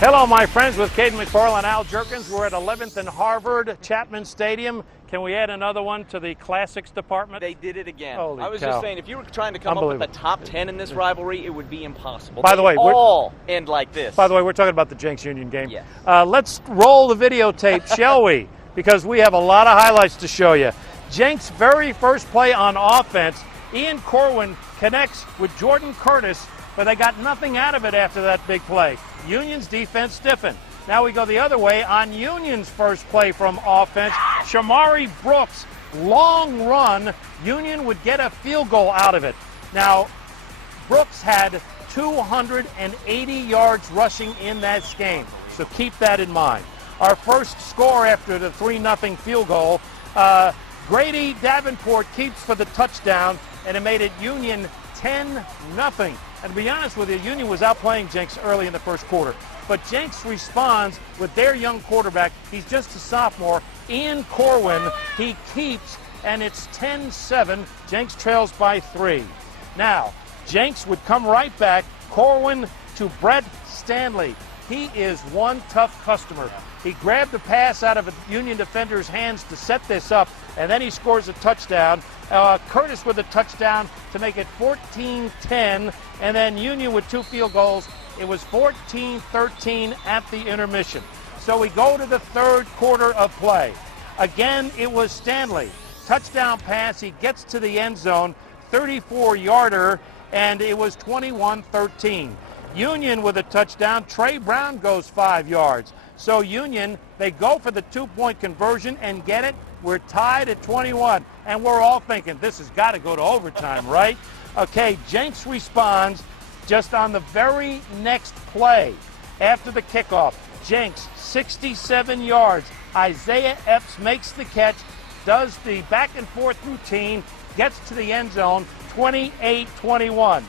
Hello, my friends, with Caden McFarland and Al Jerkins. We're at 11th and Harvard, Chapman Stadium. Can we add another one to the classics department? They did it again. Holy I was cow. just saying, if you were trying to come up with the top 10 in this rivalry, it would be impossible. By the way, all end like this. By the way, we're talking about the Jenks Union game. Yes. Let's roll the videotape, shall we? Because we have a lot of highlights to show you. Jenks' very first play on offense, Ian Corwin connects with Jordan Curtis, but they got nothing out of it after that big play. Union's defense stiffened. Now we go the other way on Union's first play from offense. Shamari Brooks, long run. Union would get a field goal out of it. Now, Brooks had 280 yards rushing in that game, so keep that in mind. Our first score after the 3-0 field goal, Grady Davenport keeps for the touchdown, and it made it Union 10-0. And to be honest with you, Union was outplaying Jenks early in the first quarter. But Jenks responds with their young quarterback. He's just a sophomore, Ian Corwin. He keeps, and it's 10-7. Jenks trails by 3. Now, Jenks would come right back. Corwin to Brett Stanley. He is one tough customer. He grabbed the pass out of a Union defender's hands to set this up, and then he scores a touchdown. Curtis with a touchdown to make it 14-10, and then Union with 2 field goals. It was 14-13 at the intermission. So we go to the third quarter of play. Again, it was Stanley. Touchdown pass. He gets to the end zone, 34-yarder, and it was 21-13. Union with a touchdown. Trey Brown goes 5 yards. So Union, they go for the 2-point conversion and get it. We're tied at 21, and we're all thinking this has got to go to overtime, right? Okay, Jenks responds just on the very next play after the kickoff. Jenks, 67 yards. Isaiah Epps makes the catch, does the back-and-forth routine, gets to the end zone, 28-21.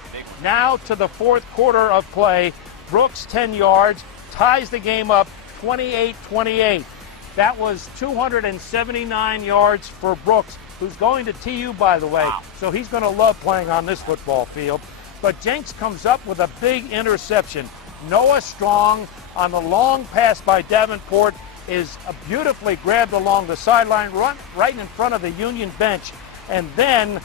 Now to the fourth quarter of play. Brooks, 10 yards, ties the game up, 28-28. That was 279 yards for Brooks, who's going to TU, by the way. Wow. So he's going to love playing on this football field. But Jenks comes up with a big interception. Noah Strong on the long pass by Davenport is beautifully grabbed along the sideline, right in front of the Union bench. And then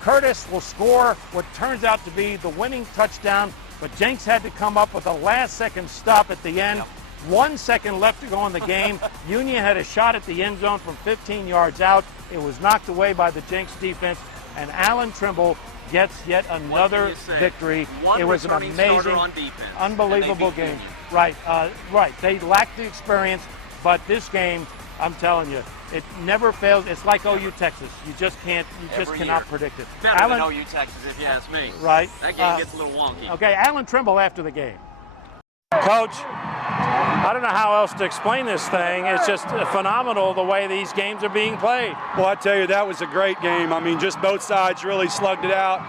Curtis will score what turns out to be the winning touchdown. But Jenks had to come up with a last-second stop at the end. 1 second left to go in the game. Union had a shot at the end zone from 15 yards out. It was knocked away by the Jenks defense, and Alan Trimble gets yet another victory. It was an amazing, unbelievable game. Right. They lacked the experience, but this game, I'm telling you, it never fails. It's like OU Texas. You just cannot predict it. Better than OU Texas, if you ask me. Right. That game gets a little wonky. Okay, Alan Trimble after the game. Coach, I don't know how else to explain this thing. It's just phenomenal the way these games are being played. Well, I tell you, that was a great game. I mean, just both sides really slugged it out.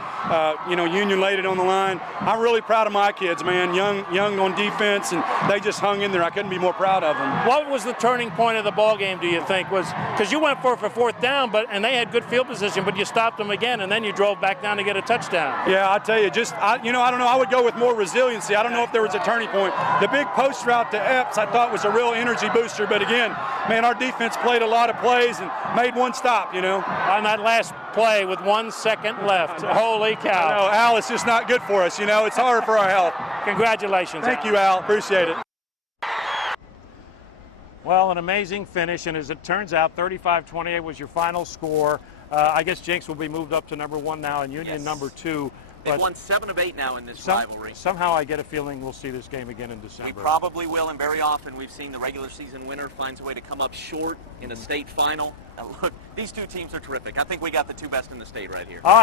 Union laid it on the line. I'm really proud of my kids, man. Young on defense, and they just hung in there. I couldn't be more proud of them. What was the turning point of the ball game, do you think? Was because you went for fourth down, and they had good field position, but you stopped them again, and then you drove back down to get a touchdown. Yeah, I tell you, I don't know. I would go with more resiliency. I don't know if there was a turning point. The big post route to Epps, I thought, was a real energy booster. But again, man, our defense played a lot of plays and made one stop, On that last play with 1 second left. Holy cow. I know, Al, it's just not good for us. It's hard for our health. Congratulations. Thank you, Al. Appreciate it. Well, an amazing finish, and as it turns out, 35-28 was your final score. I guess Jenks will be moved up to number 1 now, and Union number 2. They've won 7 of 8 now in this rivalry. Somehow I get a feeling we'll see this game again in December. We probably will, and very often we've seen the regular season winner finds a way to come up short in a state final. And look, these two teams are terrific. I think we got the two best in the state right here. All right.